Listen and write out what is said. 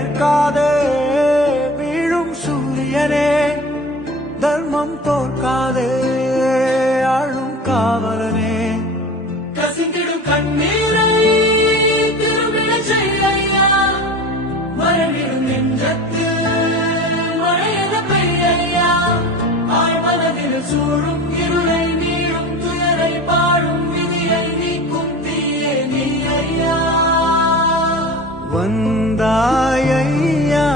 ஏற்காதே வீழும் சூரியனே தர்மம் தோற்காதே ஆளும் காவலனே கசிந்திடும் கண்ணீரை திரும்பிடச் செய்யா மரணிடும் நெஞ்சத்தில் மழையென பெய்யா ஆழ்மனதில் சூழும் இருளை நீடும் துயரை பாடும் விதியை நீக்கும் தீயே நீ ஐயா வந்தாய் ஐயா